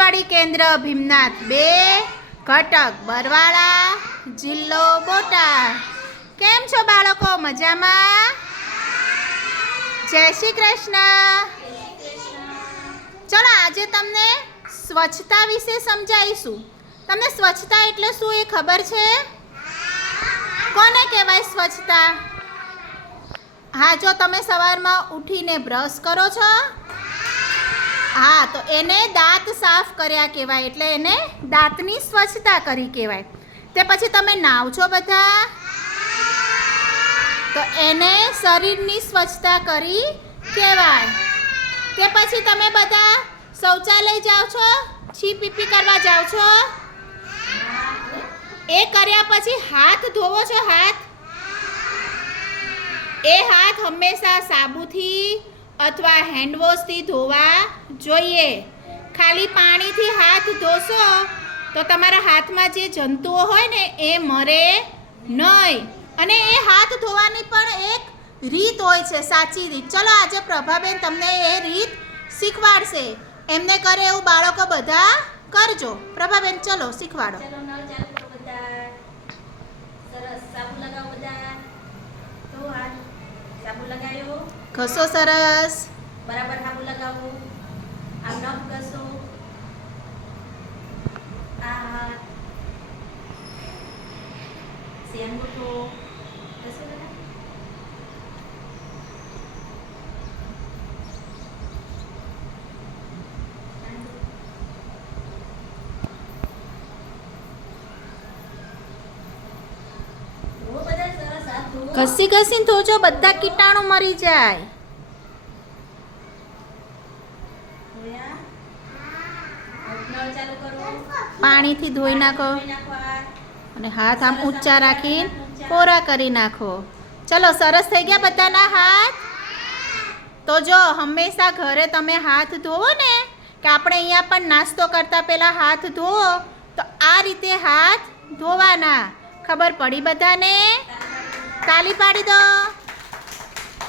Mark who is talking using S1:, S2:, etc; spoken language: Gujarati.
S1: આંગણવાડી કેન્દ્ર ભીમનાથ. બે ઘટક. બરવાળા જિલ્લો બોટાદ. કેમ છો બાળકો? મજામાં? જય શ્રી કૃષ્ણ. ચલો, આજે તમને સ્વચ્છતા વિશે સમજાવીશું. તમને સ્વચ્છતા એટલે શું એ ખબર છે? કોને કહેવાય સ્વચ્છતા? હા, જો તમે સવારમાં ઉઠીને બ્રશ કરો છો હા, તો એને દાંત સાફ કર્યા કહેવાય, એટલે એને દાંતની સ્વચ્છતા કરી કહેવાય. તે પછી તમે નાવ છો બધા. તો એને શરીરની સ્વચ્છતા કરી કહેવાય. તે પછી તમે બધા શૌચાલય જાઓ છો? છી પીપી કરવા જાઓ છો? એ કર્યા પછી હાથ ધોવો છો, હાથ? એ હાથ હંમેશા સાબુથી અથવા હેન્ડવોશથી ધોવા જોઈએ. ખાલી પાણીથી હાથ ધોશો, તો તમારા હાથમાં જે જંતુઓ હોય ને, એ મરે નહીં. અને એ હાથ ધોવાની પણ એક રીત હોય છે, સાચી રીત. ચલો આજે પ્રભાબેન તમને એ રીત શીખવાડશે. એમને કરે એવું બાળકો બધા કરજો. પ્રભાબેન, ચલો શીખવાડો.
S2: સરસ સાબુ લગાવો બધા તો હાથ સાબુ લગાવ્યો
S1: ઘસો સરસ.
S2: બરાબર સાબુ લગાવો. આ નખ ઘસો. આ સેમ ગોઠવો. ઘસો બધા ધોવો બધા સરસ હાથ ધોવો.
S1: ઘસી ઘસીને ધોજો, બધા કીટાણુ મરી જાય. પાણીથી ધોઈ નાખો. અને હાથ આમ ઊંચા રાખીને કોરા કરી નાખો. ચલો, સરસ થઈ ગયા બધાના હાથ? તો જો, હંમેશા ઘરે તમે હાથ ધોવો ને, કે આપણે અહીંયા પણ નાસ્તો કરતા પહેલાં હાથ ધોવો, તો આ રીતે હાથ ધોવાના. ખબર પડી બધાને? તાલી પાડી દો